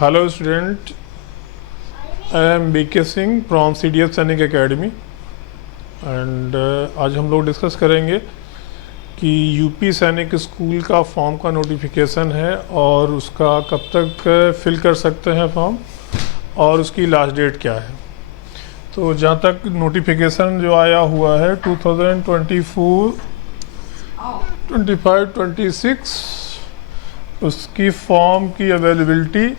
Hello student, I am BK Singh from CDF सैनिक academy and आज हम लोग डिस्कस करेंगे कि यूपी सैनिक स्कूल का फॉर्म का नोटिफिकेशन है और उसका कब तक फिल कर सकते हैं फॉर्म और उसकी लास्ट डेट क्या है। तो जहाँ तक नोटिफिकेशन जो आया हुआ है 2024, 25, 26 उसकी फॉर्म की अवेलेबिलिटी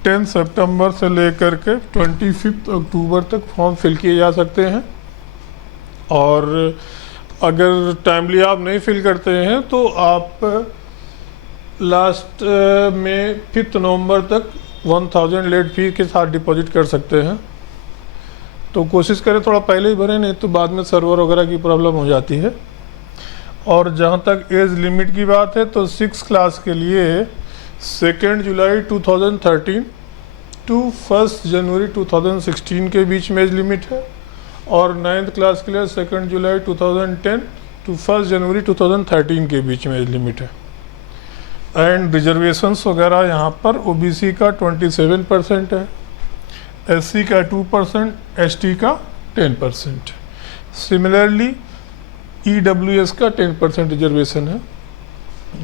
10 सितंबर से लेकर के 25 अक्टूबर तक फॉर्म फिल किए जा सकते हैं और अगर टाइमली आप नहीं फिल करते हैं तो आप लास्ट में 5 नवंबर तक 1000 लेट फी के साथ डिपॉजिट कर सकते हैं। तो कोशिश करें थोड़ा पहले ही भरें, नहीं तो बाद में सर्वर वगैरह की प्रॉब्लम हो जाती है। और जहाँ तक एज लिमिट की बात है तो 6 क्लास के लिए 2 जुलाई 2013 टू 1 जनवरी 2016 के बीच में एज लिमिट है और 9th क्लास के लिए 2 जुलाई 2010 टू 1 जनवरी 2013 के बीच में एज लिमिट है। एंड रिजर्वेशंस वगैरह यहाँ पर ओबीसी का 27% है, एससी का 2%, एसटी का 10%। सिमिलरली ईडब्ल्यूएस का 10% रिजर्वेशन है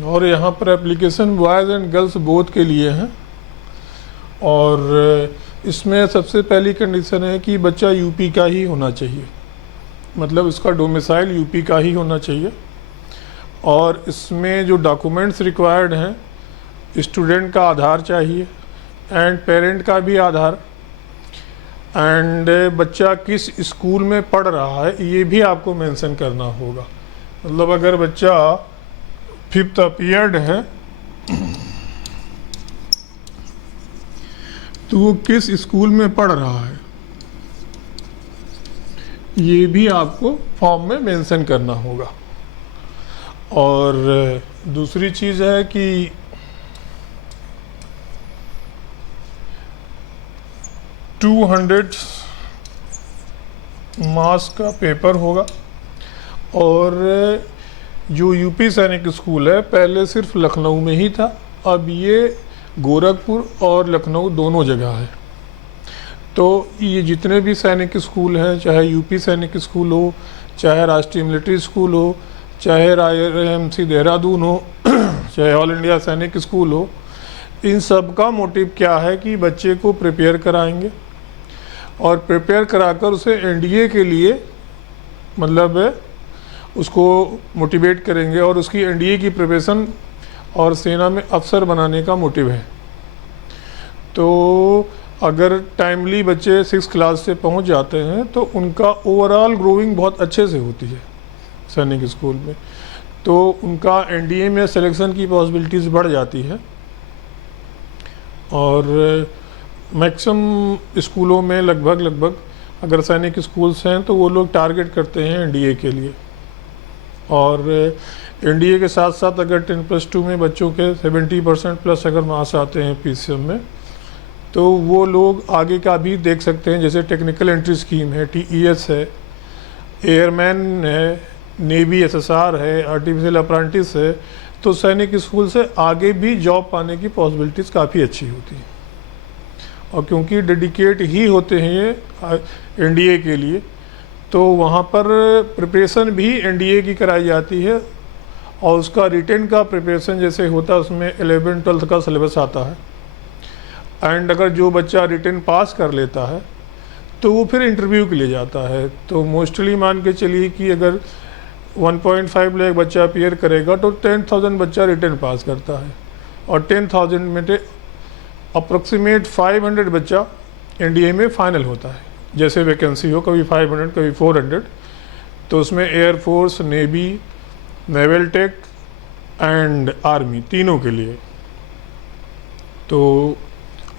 और यहाँ पर application boys and girls both के लिए हैं। और इसमें सबसे पहली कंडीशन है कि बच्चा यूपी का ही होना चाहिए, मतलब इसका डोमिसाइल यूपी का ही होना चाहिए। और इसमें जो डॉक्यूमेंट्स रिक्वायर्ड हैं, स्टूडेंट का आधार चाहिए एंड पेरेंट का भी आधार, एंड बच्चा किस स्कूल में पढ़ रहा है ये भी आपको मेंशन करना होगा। मतलब अगर बच्चा 5th अपीयर्ड है तो वो किस स्कूल में पढ़ रहा है ये भी आपको फॉर्म में मेंशन करना होगा। और दूसरी चीज़ है कि 200 मार्क्स का पेपर होगा। और जो यूपी सैनिक स्कूल है पहले सिर्फ लखनऊ में ही था, अब ये गोरखपुर और लखनऊ दोनों जगह है। तो ये जितने भी सैनिक स्कूल हैं, चाहे यूपी सैनिक स्कूल हो, चाहे राष्ट्रीय मिलिट्री स्कूल हो, चाहे IRMC देहरादून हो, चाहे ऑल इंडिया सैनिक स्कूल हो, इन सब का मोटिव क्या है कि बच्चे को प्रिपेयर कराएंगे और प्रिपेयर कराकर उसे एनडीए के लिए मतलब उसको मोटिवेट करेंगे और उसकी एनडीए की प्रिपरेशन और सेना में अफसर बनाने का मोटिव है। तो अगर टाइमली बच्चे 6 क्लास से पहुंच जाते हैं तो उनका ओवरऑल ग्रोइंग बहुत अच्छे से होती है सैनिक स्कूल में, तो उनका एनडीए में सिलेक्शन की पॉसिबिलिटीज़ बढ़ जाती है। और मैक्सिमम स्कूलों में लगभग अगर सैनिक स्कूल्स हैं तो वो लोग टारगेट करते हैं एनडीए के लिए। और एनडीए के साथ साथ अगर 10+2 में बच्चों के 70% प्लस अगर मार्क्स आते हैं पीसीएम में तो वो लोग आगे का भी देख सकते हैं, जैसे टेक्निकल एंट्री स्कीम है, टीईएस है, एयरमैन है, नेवी एसएसआर है, आर्टिफिशियल अप्रेंटिस है। तो सैनिक स्कूल से आगे भी जॉब पाने की पॉसिबिलिटीज़ काफ़ी अच्छी होती हैं। और क्योंकि डेडिकेट ही होते हैं ये एनडीए के लिए, तो वहाँ पर प्रिपरेशन भी एनडीए की कराई जाती है और उसका रिटेन का प्रिपरेशन जैसे होता है उसमें 11th-12th का सिलेबस आता है। एंड अगर जो बच्चा रिटेन पास कर लेता है तो वो फिर इंटरव्यू के लिए जाता है। तो मोस्टली मान के चलिए कि अगर 1.5 लाख बच्चा अपीयर करेगा तो 10,000 बच्चा रिटेन पास करता है और 10,000 में अप्रॉक्सीमेट 500 बच्चा एनडीए में फाइनल होता है। जैसे वैकेंसी हो, कभी 500 कभी 400, तो उसमें air force, navy, naval tech and army तीनों के लिए। तो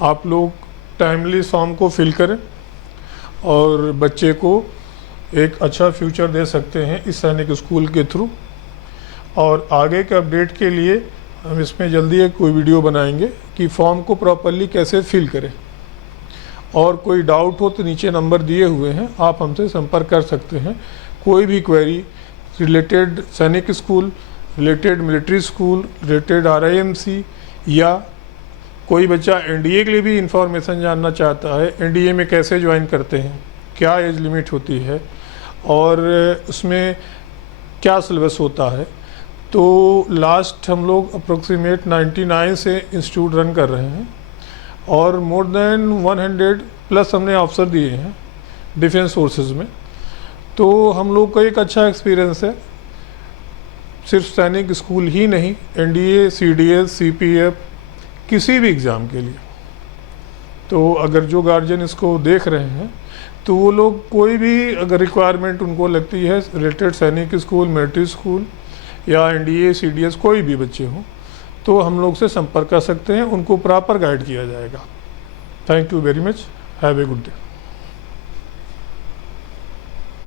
आप लोग टाइमली फॉर्म को फिल करें और बच्चे को एक अच्छा फ्यूचर दे सकते हैं इस सैनिक स्कूल के थ्रू। और आगे के अपडेट के लिए हम इसमें जल्दी एक कोई वीडियो बनाएंगे कि फॉर्म को प्रॉपरली कैसे फिल करें। और कोई डाउट हो तो नीचे नंबर दिए हुए हैं, आप हमसे संपर्क कर सकते हैं। कोई भी क्वेरी रिलेटेड सैनिक school, related military school, related RIMC या कोई बच्चा एनडीए के लिए भी इंफॉर्मेशन जानना चाहता है, एनडीए में कैसे ज्वाइन करते हैं, क्या एज लिमिट होती है और उसमें क्या सिलेबस होता है, तो लास्ट हम लोग अप्रोक्सीमेट 99 से इंस्टीट्यूट रन कर रहे हैं और मोर देन 100 प्लस हमने ऑफिसर दिए हैं डिफेंस फोर्सेस में। तो हम लोग का एक अच्छा एक्सपीरियंस है, सिर्फ सैनिक स्कूल ही नहीं, एनडीए, सीडीएस, सीपीएफ, किसी भी एग्ज़ाम के लिए। तो अगर जो गार्जियन इसको देख रहे हैं तो वो लोग कोई भी अगर रिक्वायरमेंट उनको लगती है रिलेटेड सैनिक स्कूल, मिलिट्री स्कूल या एनडीए, सीडीएस, कोई भी बच्चे हों तो हम लोग से संपर्क कर सकते हैं, उनको प्रॉपर गाइड किया जाएगा। Thank you very much, have a good day.